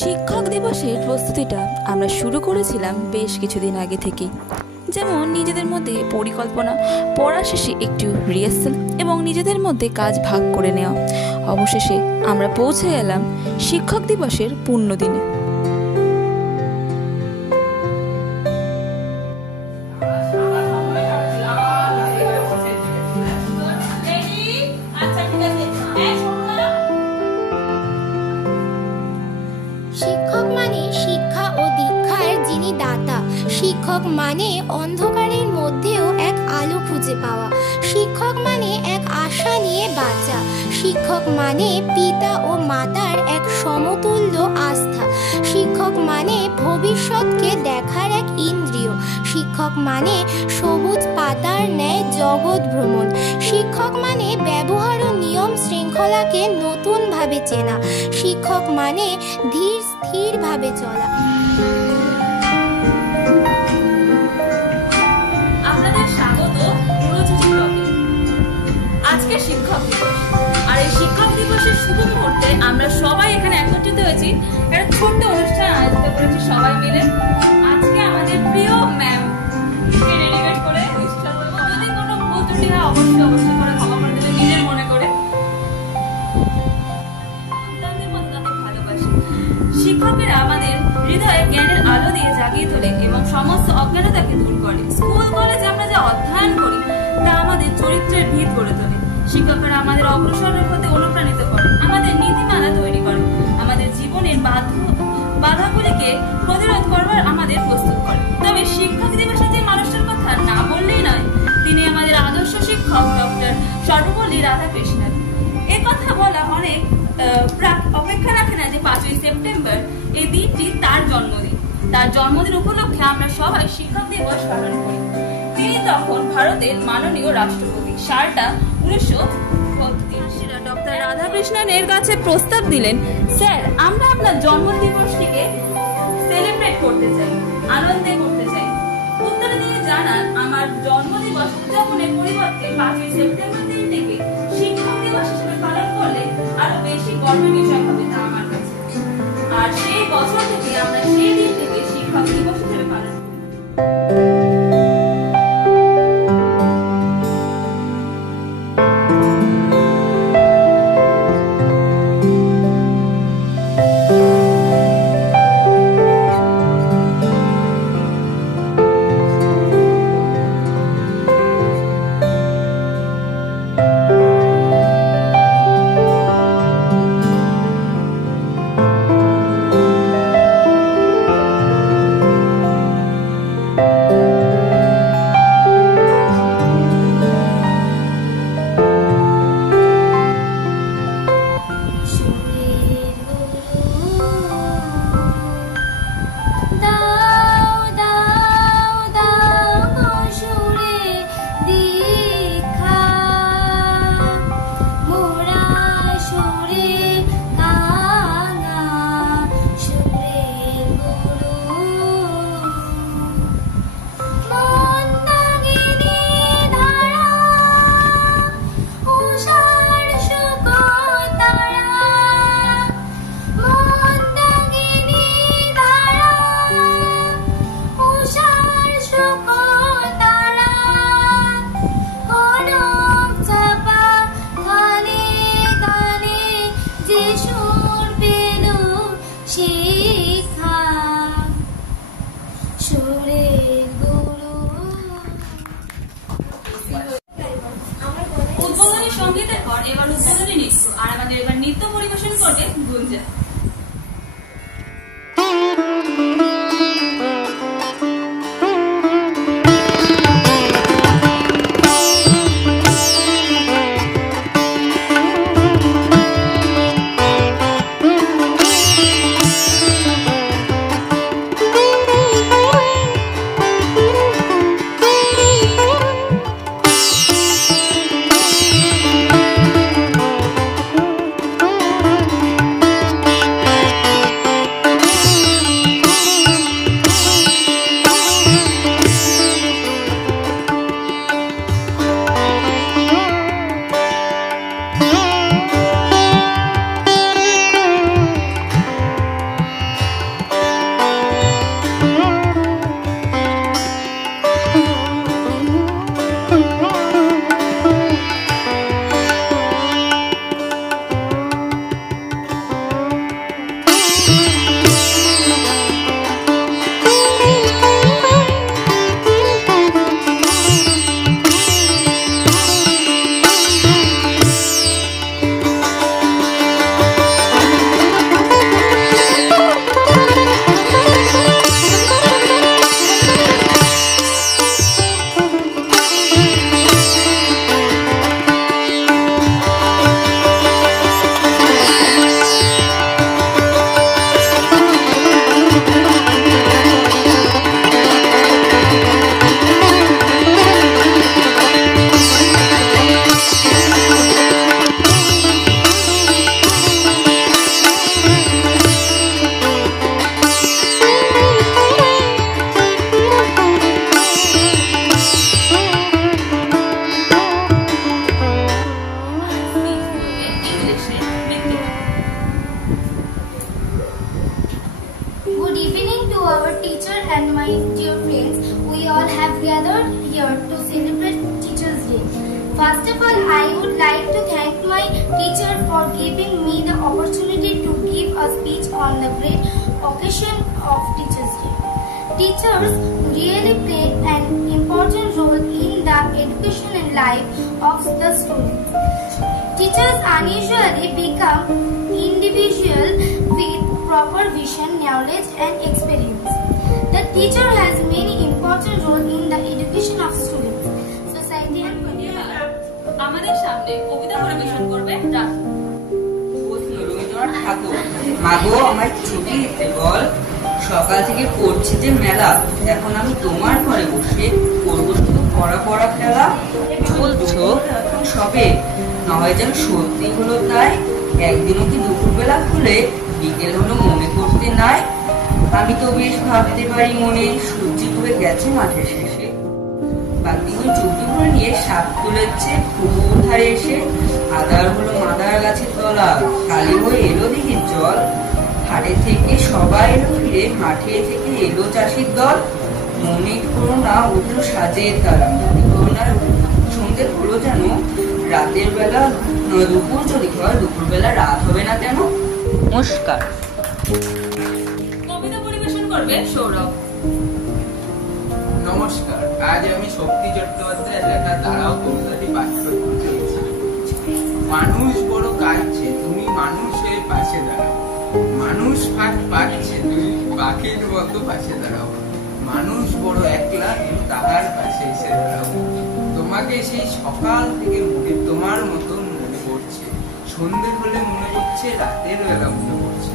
শিক্ষক দিবসের প্রস্তুতিটা আমরা শুরু করেছিলাম বেশ কিছুদিন আগে থেকেই। যেমন নিজেদের মধ্যে পরিকল্পনা, পড়া শেষে একটু রিহার্সাল এবং নিজেদের মধ্যে কাজ ভাগ করে নেওয়া। অবশেষে আমরা পৌঁছে গেলাম শিক্ষক দিবসের পূর্ণ দিনে। শিক্ষক মানে শিক্ষা ও দীক্ষার যিনি দাতা। শিক্ষক মানে অন্ধকারের মধ্যেও এক আলো খুঁজে পাওয়া। শিক্ষক মানে এক আশা নিয়ে বাঁচা। শিক্ষক মানে পিতা ও মাতার এক সমতুল্য আস্থা। শিক্ষক মানে ভবিষ্যৎকে দেখার এক ইন্দ্রিয়। শিক্ষক মানে সবুজ পাতার ন্যায় জগৎ ভ্রমণ। শিক্ষক মানে ব্যবহার ও নিয়ম শৃঙ্খলাকে নতুনভাবে চেনা। শিক্ষক মানে ধীর স্থিরভাবে চলা। আপনাদের স্বাগত পুরোচুচি ব্লগে। আজকে শিক্ষক দিবস, আর এই শিক্ষক দিবসের শুভ মুহূর্তে আমরা সবাই এখানে একত্রিত হয়েছি। একটা ছোট্ট অনুষ্ঠান আয়োজিত করেছি সবাই মিলে। আজকে আমাদের প্রিয় ম্যাম ডেডিকেট করে অনুষ্ঠান করব। যদি কোনো ভুল ত্রুটি হয় অবশ্যই করে ক্ষমা করে দেবেন নিজের মনে করে। সন্তানদের মতো তাদের ভালোবাসি। শিক্ষকেরা আমাদের হৃদয়ে জ্ঞানের আলো দিয়ে জাগিয়ে তোলে এবং সমস্ত অজ্ঞানতাকে দূর করে। স্কুল কলেজে আমরা যা অধ্যয়ন করি তা আমাদের চরিত্রের ভিত গড়ে তোলে। শিক্ষকরা আমাদের অগ্রসর হতে অনুপ্রাণিত করে, আমাদের নীতিমালা তৈরি করে, আমাদের জীবনের বাধাগুলিকে প্রতিরোধ করবার আমাদের প্রস্তুত করে। তবে শিক্ষক দিবসে যে মানুষটার কথা না বললেই নয়, তিনি আমাদের আদর্শ শিক্ষক ডক্টর সর্বপল্লী রাধাকৃষ্ণন। এ কথা বলা অনেক অপেক্ষা রাখে না যে 5ই সেপ্টেম্বর এই দিনটি তার জন্মদিন। তার জন্মদিন উপলক্ষে আমরা সবাই শিক্ষক দিবস পালন করি। তিনি তখন ভারতের মাননীয় রাষ্ট্রপতি। সালটা 1932। ডক্টর রাধাকৃষ্ণনের কাছে প্রস্তাব দিলেন, স্যার আমরা আপনার জন্মদিবসটিকে সেলিব্রেট করতে চাই, আনন্দে করতে চাই। উত্তরে তিনি জানান, আমার জন্মদিবস উদযাপনের পরিবর্তে 5ই সেপ্টেম্বর দিনটিকে শিক্ষক দিবস হিসেবে পালন করলে আরো বেশি গর্বের বিষয় হবে তা আমার কাছে। আর সেই বছর থেকে আমরা সেই দিনটিকে শিক্ষক দিবস হিসেবে পালন করি। teacher and my dear friends, we all have gathered here to celebrate Teachers' Day. First of all, I would like to thank my teacher for giving me the opportunity to give a speech on the great occasion of Teachers' Day. Teachers really play an important role in the education and life of the students. Teachers unusually become individuals with proper vision, knowledge and experience. The teacher has many important role in the education of students, society and community. আমাদের সামনে কবিতা পরিবেশন করবে রবীন্দ্রনাথ ঠাকুর। মাগো আমার ছুটি দিতে বল, সকাল থেকে পড়ছি যে মেলা, এখন আমি তোমার ঘরে বসে করবো শুধু পড়া পড়া খেলা। বলছো এখন সবে, নয় যেন সত্যি হলো তাই, একদিনও কি দুপুরবেলা খুলে বিকেল হলো মনে করতে নাই। আমি তো বেশ ভাবতে পারি মনে, সূর্য ডুবে গেছে মাঠের শেষে, বাকিগুলো চুপি করে নিয়ে সাপ তুলেছে পুকুর ধারে এসে। আদার হলো মাদার গাছের তলা, খালি হয়ে এলো দেখি জল। হাটে থেকে সবাই এলো ফিরে, মাঠে থেকে এলো চাষির দল। মনে করো না উঠলো সাজে তারা, মনে করো না সন্ধ্যে হলো যেন রাতের বেলা, দুপুর যদি হয় দুপুর বেলা রাত হবে না কেন। নমস্কার। কবিতা পরিবেশন করবে সৌরভ। নমস্কার, আজ আমি শক্তি চট্টোপাধ্যায়ের লেখা দাঁড়াও কবিতাটি পাঠ করতে চলেছি। মানুষ বড় কাঁদছে, তুমি মানুষ হয়ে পাশে দাঁড়াও। মানুষ ফাঁক পাচ্ছে, তুমি পাখির মতো পাশে দাঁড়াও। মানুষ বড় একলা, তুমি তাহার পাশে এসে দাঁড়াও। তোমাকে সেই সকাল থেকে মনে তোমার মতন মনে পড়ছে, সন্ধ্যে হলে মনে হচ্ছে রাতের বেলা মনে পড়ছে।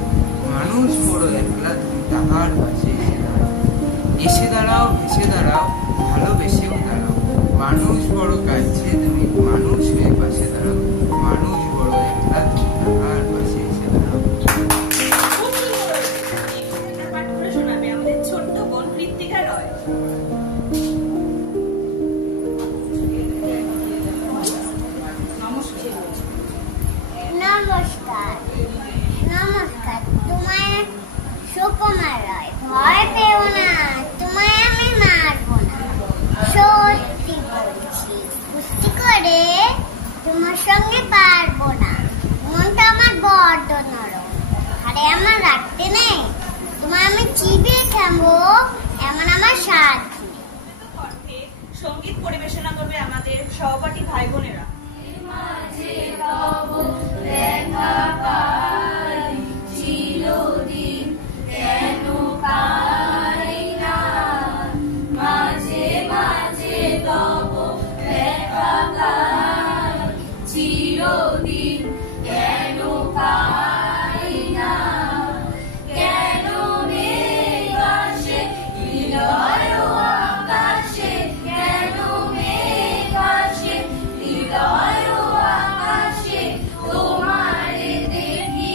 মানুষ বড় একলা, তুমি তাহার পাশে এসে দাঁড়াও। এসে দাঁড়াও, ভেসে দাঁড়াও, ভালোবেসেও দাঁড়াও। মানুষ বড় কাঁদছে, তুমি মানুষ হয়ে পাশে দাঁড়াও। মানুষ বড় একলা, তুমি তাহার পাশে এসে দাঁড়াও। পাঠ করে শোনাবে আমাদের ছোট্ট বোন কৃত্তিকা রয়। নমস্কার, নমস্কার। তোমায় সুকুমার রয়। ভয় পেও না, তোমায় আমি মারবো না, সত্যি বলছি। কুস্তি করে তোমার সঙ্গে পারবো না, মনটা আমার বড্ড নরম, আরে আমার রাখতে নেই। তোমায় আমি চিবিয়ে খাবো, এমন আমার স্বাদ। কণ্ঠে সঙ্গীত পরিবেশনা করবে আমাদের সহপাঠী ভাই বোনেরা। তোমারে দেখি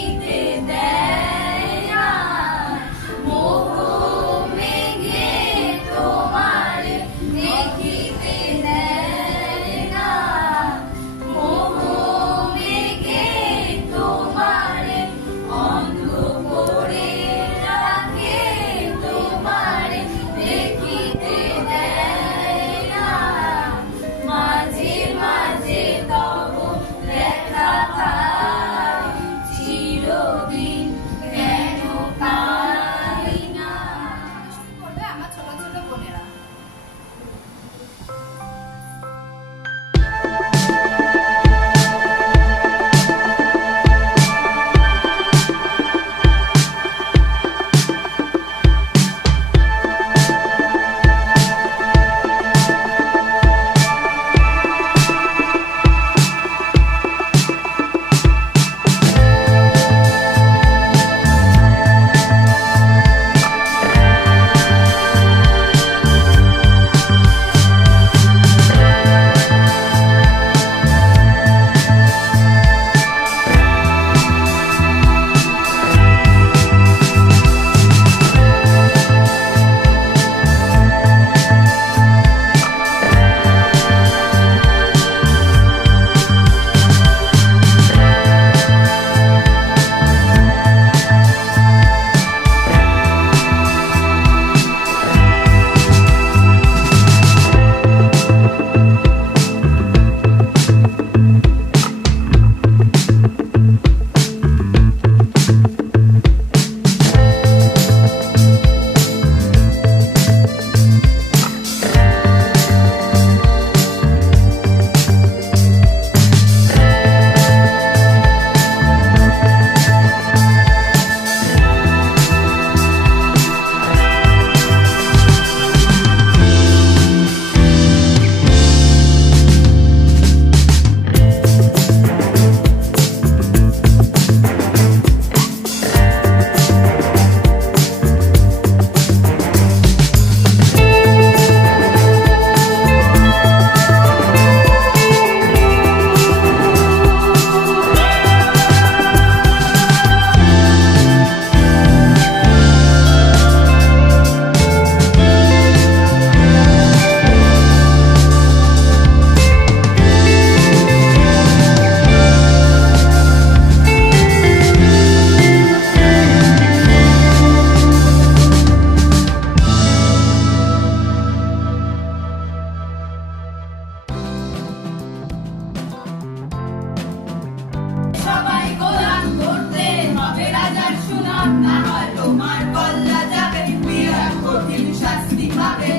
তোমার কল্লা যাবে, বিরাট কঠিন শাস্তি পাবে।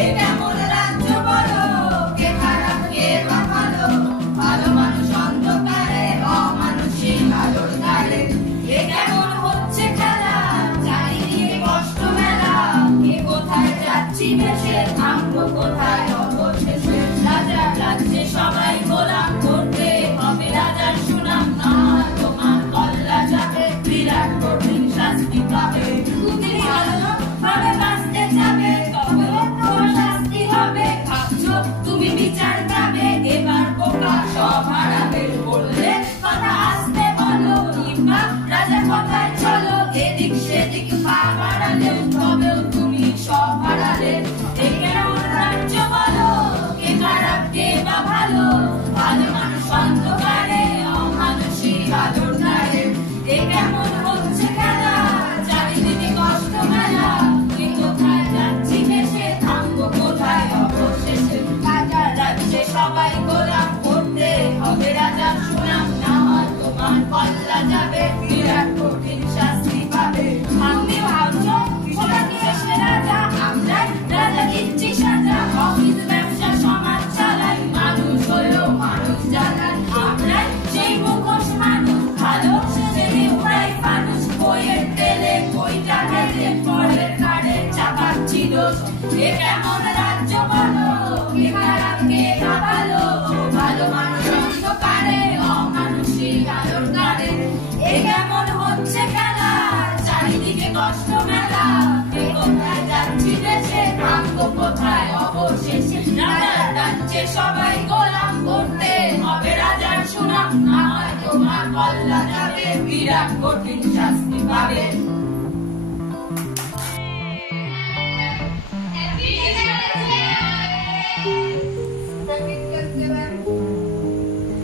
এ কেমন রাজ্য বলো, কে খারাপ কে বা ভালো, ভালো মানুষ অন্ধকারে, অমানুষিক আলোর ধারে। এ কেমন হচ্ছে খেলা, চারিদিকে কষ্ট মেলা, কে কোথায় যাচ্ছি ভেসে, থামবো কোথায় অবশেষে। রাজার রাজ্যে সবাই গোলাম, করতে হবে রাজার সুনাম। না তোমার কল্লা যাবে, বিরাট কঠিন শাস্তি পাবে। তুমি ভালোভাবে বাঁচতে যাবে, তবে তোমার শাস্তি হবে। ভাবছো তুমি বিচার পাবে, এবার বোকা সব হারাবে। বললে কথা আসতে বলো, কিংবা রাজার কথায় চলো, এদিক সেদিক পা বাড়ালে, তবেও তুমি সব হারালে। এ কেমন রাজ্য বলো, কে খারাপ কে বা ভালো, ভালো মানুষ অন্ধকারে, অমানুষিক আলোর ধারে। এ কেমন হচ্ছে খেলা, চারিদিকে কষ্ট মেলা, কে কোথায় যাচ্ছি ভেসে, থামবো কোথায় অবশেষে। রাজার রাজ্যে সবাই গোলাম, করতে হবে রাজার সুনাম। না হয় তোমার কল্লা যাবে, বিরাট কঠিন শাস্তি পাবে। আমি ভাবছো ওরা কি এসে রাজা, আমরাই রাজা দিচ্ছি সাজা। অফিস ব্যবসা সমাজ চালাই, মানুষ হলো মানুষ জ্বালাই। আমরাই সেই মুখোশ মানুষ, ভালো সেজে উড়াই মানুষ। বইয়ের তেলে বইটা ঢেলে, পরের কার্ডে চাপাচ্ছি দোষ। এ কেমন রাজ্য বলো, কে খারাপ কে না ভালো, ভালো মানুষ অন্ধকারে, অমানুষিক আলোর ধারে। এ কেমন হচ্ছে খেলা, চারিদিকে কষ্ট মেলা, কে কোথায় যাচ্ছি দেশে, থামবো কোথায় অবশেষে। রাজার রাজ্যে সবাই গোলাম, করতে হবে রাজার সুনাম। না হয় তোমার কল্লা যাবে, বিরাট কঠিন শাস্তি পাবে।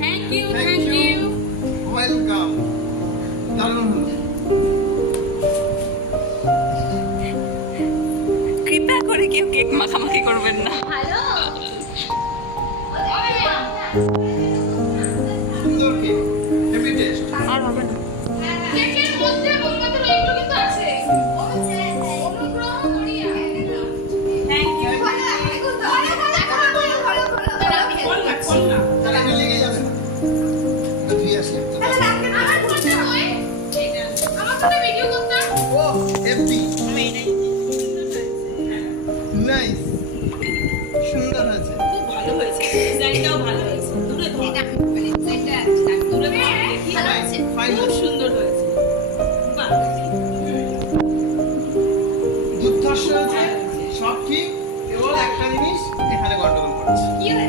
Thank you, thank you. Welcome. দারুণ হলো। কৃপা করে কেউ কেক মাখামাখি করবেন না। সুন্দর কেক, হেভি টেস্ট। আর হবে না। কেকের মধ্যে বলমাত্র এগুলো কিন্তু আছে। অনুগ্রহ করিয়া। Thank you. তাহলে আমি লেগে যাবে না। ধুই আসি একটু। আমার ফোনটা কই? আমার সাথে ভিডিও করতাম। ও হেভি নাইস, সুন্দর আছে। ভালো হয়েছে, ডিজাইনটাও ভালো হয়েছে। দূরে ধর। দূরে ধর দেখি। ফাইন, খুব সুন্দর হয়েছে। বাহ। দুর্ধর্ষ আছে, সব ঠিক, কেবল একটা জিনিস এখানে গন্ডগোল করছে। কি হয়েছে?